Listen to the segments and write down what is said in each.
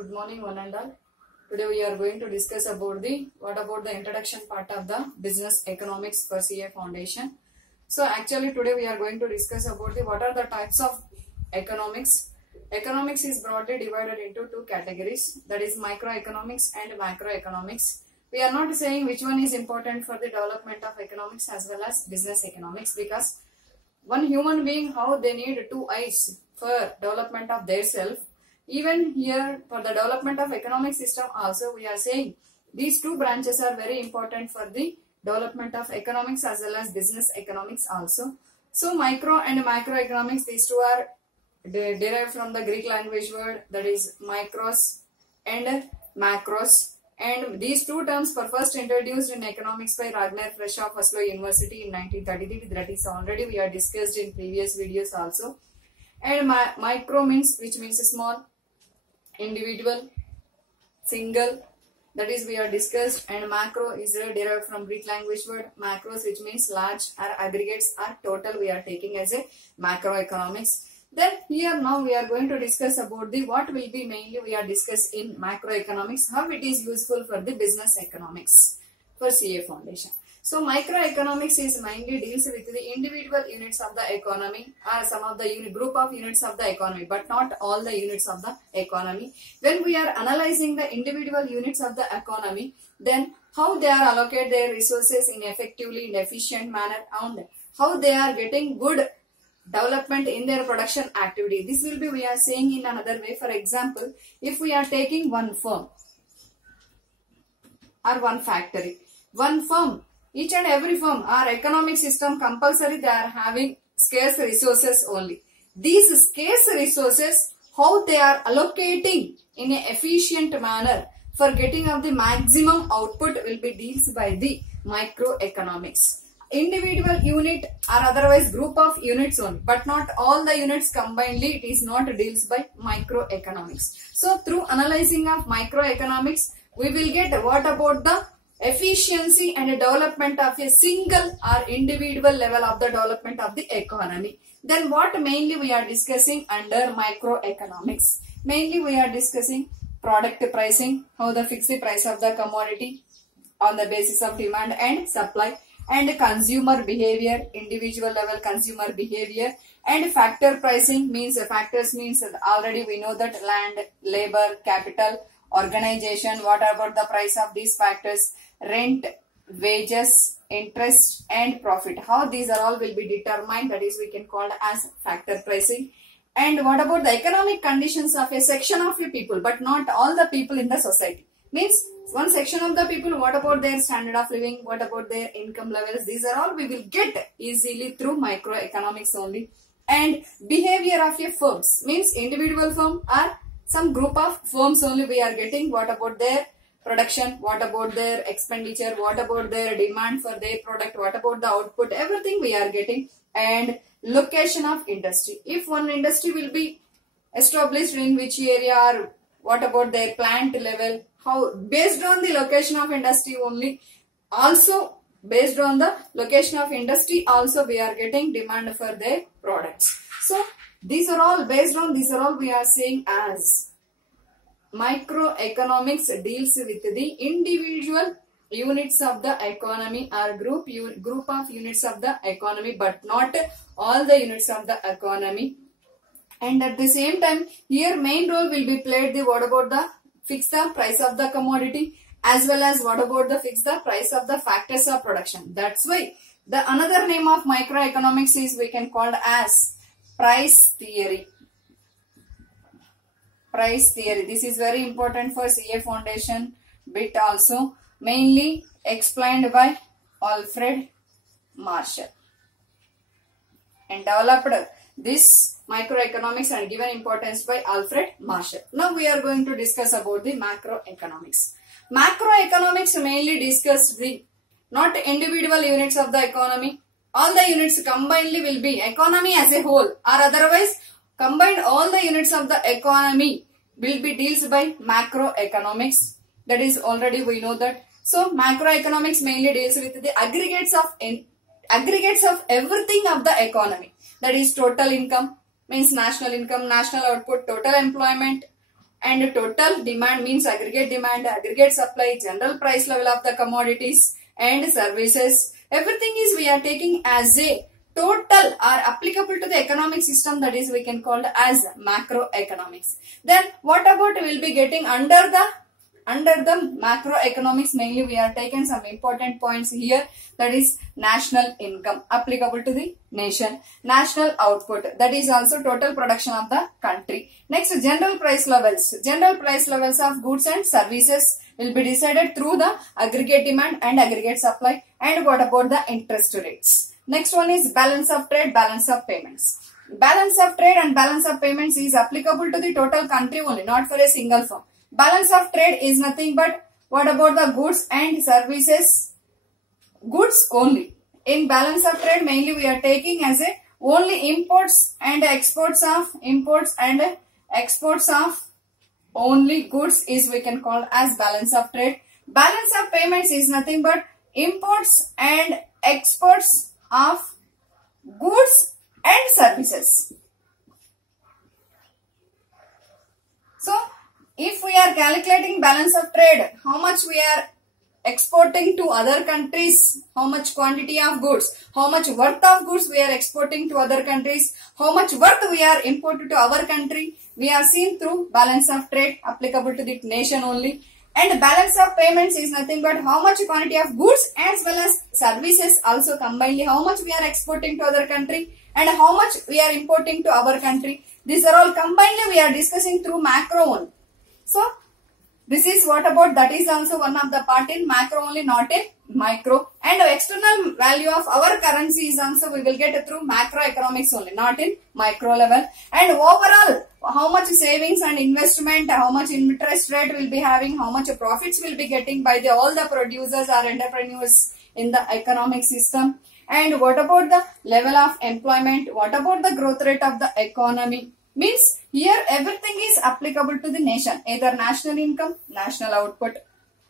good morning one and all. Today we are going to discuss about the introduction part of the business economics for CA Foundation. So actually today we are going to discuss about what are the types of economics. Economics is broadly divided into two categories, that is microeconomics and macroeconomics. We are not saying which one is important for the development of economics as well as business economics, because one human being, how they need two eyes for development of their self. Even here for the development of economic system also we are saying these two branches are very important for the development of economics as well as business economics also. So micro and macroeconomics, these two are derived from the Greek language word, that is micros and macros, and these two terms were first introduced in economics by Ragnar Fresh of Oslo University in 1933. That is already we are discussed in previous videos also. And micro means, which means small, individual, single, that is we are discussed. And macro is derived from Greek language word macros, which means large or aggregates or total, we are taking as a macroeconomics. Then here now we are going to discuss about the what will be mainly we are discuss in macroeconomics, how it is useful for the business economics for CA Foundation. So microeconomics is mainly deals with the individual units of the economy or some of the group of units of the economy, but not all the units of the economy. When we are analyzing the individual units of the economy, then how they are allocate their resources in effectively in efficient manner and how they are getting good development in their production activity. This will be we are saying in another way. For example, if we are taking one firm or one factory, one firm, each and every firm or economic system compulsory they are having scarce resources only. These scarce resources, how they are allocating in an efficient manner for getting of the maximum output will be deals by the microeconomics. Individual unit or otherwise group of units only, but not all the units combinedly, it is not deals by microeconomics. So through analyzing of microeconomics, we will get what about the efficiency and development of a single or individual level of the development of the economy. Then what mainly we are discussing under microeconomics? Mainly we are discussing product pricing, how the fix the price of the commodity on the basis of demand and supply, and consumer behavior, individual level consumer behavior, and factor pricing means factors means already we know that land, labor, capital, organization, what about the price of these factors, rent, wages, interest and profit, how these are all will be determined, that is we can call as factor pricing. And what about the economic conditions of a section of a people, but not all the people in the society, means one section of the people, what about their standard of living, what about their income levels, these are all we will get easily through microeconomics only. And behavior of a firms, means individual firm or some group of firms only we are getting, what about their production, what about their expenditure, what about their demand for their product, what about the output, everything we are getting. And location of industry, if one industry will be established in which area, or what about their plant level, how based on the location of industry only, also based on the location of industry also we are getting demand for their products. So these are all based on, these are all we are saying as microeconomics deals with the individual units of the economy or group of units of the economy, but not all the units of the economy. And at the same time here main role will be played the what about the fix the price of the commodity as well as what about the fix the price of the factors of production. That's why the another name of microeconomics is we can call as price theory. Price theory, this is very important for CA Foundation bit also, mainly explained by Alfred Marshall and developed this microeconomics and given importance by Alfred Marshall. Now we are going to discuss about the macroeconomics. Macroeconomics mainly discuss the not individual units of the economy, all the units combinedly will be economy as a whole, or otherwise combined all the units of the economy will be deals by macroeconomics. That is already we know that. So macroeconomics mainly deals with the aggregates of everything of the economy, that is total income, means national income, national output, total employment, And total demand means aggregate demand, aggregate supply, general price level of the commodities and services. Everything is we are taking as a total are applicable to the economic system, that is we can call it as macroeconomics. Then what about we will be getting under the macroeconomics? Mainly we are taking some important points here, that is national income applicable to the nation, national output, that is also total production of the country. Next, general price levels of goods and services will be decided through the aggregate demand and aggregate supply. And what about the interest rates? Next one is balance of trade, balance of payments. Balance of trade and balance of payments is applicable to the total country only, not for a single firm. Balance of trade is nothing but what about the goods and services? Goods only. In balance of trade, mainly we are taking as a only imports and exports of only goods is we can call as balance of trade. Balance of payments is nothing but imports and exports of goods and services. So, if we are calculating balance of trade, how much we are exporting to other countries, how much quantity of goods, how much worth of goods we are exporting to other countries, how much worth we are imported to our country, we are seen through balance of trade applicable to the nation only. And balance of payments is nothing but how much quantity of goods as well as services also combinedly, how much we are exporting to other country and how much we are importing to our country. These are all combinedly we are discussing through macro only. So, this is what about, that is also one of the part in macro only, not in micro. And the external value of our currency is also we will get through macroeconomics only, not in micro level. And overall, how much savings and investment, how much interest rate will be having, how much profits will be getting by all the producers or entrepreneurs in the economic system. And what about the level of employment, what about the growth rate of the economy? Means here everything is applicable to the nation, either national income, national output,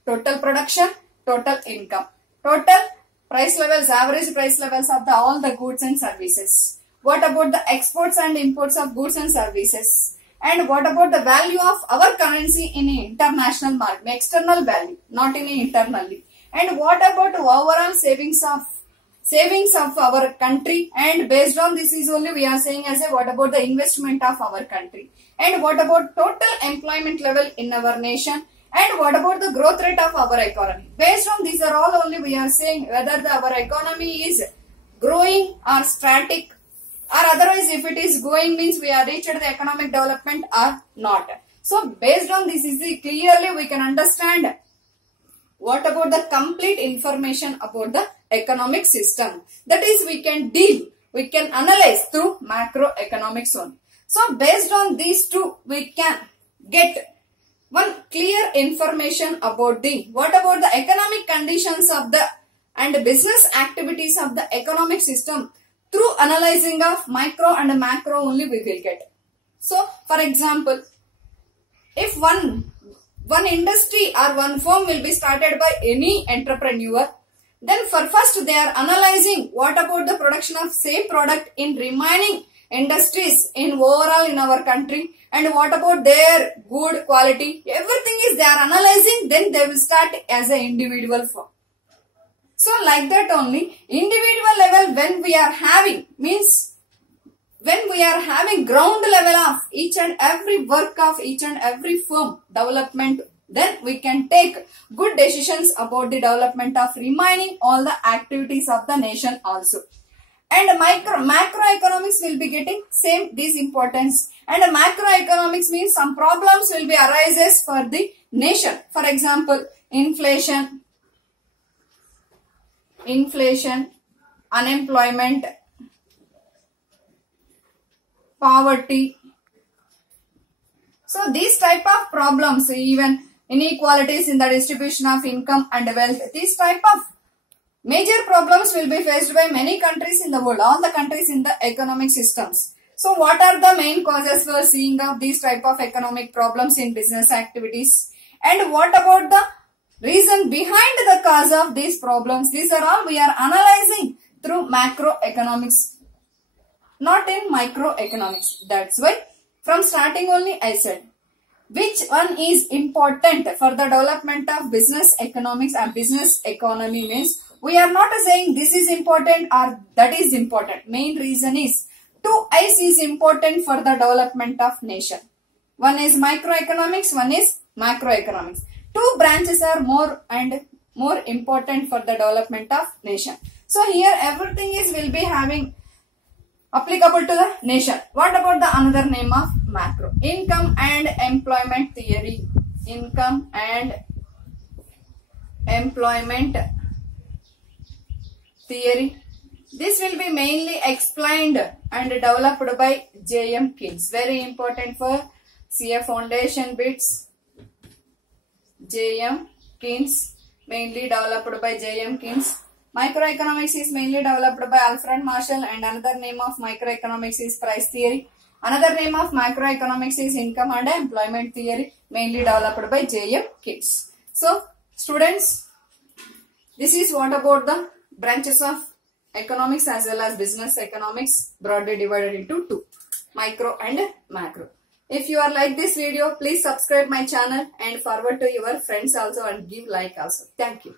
total production, total income, total price levels, average price levels of all the goods and services. What about the exports and imports of goods and services? And what about the value of our currency in international market, external value, not in internally? And what about overall savings of our country? And based on this is only we are saying as a what about the investment of our country? And what about total employment level in our nation? And what about the growth rate of our economy? Based on these are all only we are saying whether our economy is growing or static, or otherwise if it is going means we are reached the economic development or not. So based on this is clearly we can understand what about the complete information about the economic system. That is we can analyze through macroeconomics only. So based on these two we can get one clear information about what about the economic conditions of the and business activities of the economic system through analyzing of micro and macro only we will get. So for example, if one industry or one firm will be started by any entrepreneur, then for first they are analyzing what about the production of same product in remaining industries in overall in our country, and what about their good quality, everything is they are analyzing, then they will start as an individual firm. So like that only individual level when we are having means when we are having ground level of each and every work of each and every firm development, then we can take good decisions about the development of remaining all the activities of the nation also. And macroeconomics will be getting same this importance. And macroeconomics means some problems will be arises for the nation. For example, inflation, unemployment, poverty. So these type of problems, even inequalities in the distribution of income and wealth, these type of major problems will be faced by many countries in the world, all the countries in the economic systems. So what are the main causes for seeing of these type of economic problems in business activities? And what about the reason behind the cause of these problems? These are all we are analyzing through macroeconomics, not in microeconomics. That's why from starting only I said which one is important for the development of business economics and business economy means we are not saying this is important or that is important. Main reason is 2 I's is important for the development of nation. One is microeconomics, one is macroeconomics. 2 branches are more important for the development of nation. So here everything is will be having applicable to the nation. What about the another name of macro? Income and employment theory. Income and employment theory. This will be mainly explained and developed by J.M. Keynes. Very important for CA foundation bits. J.M. Keynes, mainly developed by J.M. Keynes. Microeconomics is mainly developed by Alfred Marshall, and another name of microeconomics is price theory. Another name of macroeconomics is income and employment theory, mainly developed by J.M. Keynes. So, students, this is what about the branches of economics as well as business economics, broadly divided into 2, micro and macro. If you are like this video, please subscribe my channel and forward to your friends also and give like also. Thank you.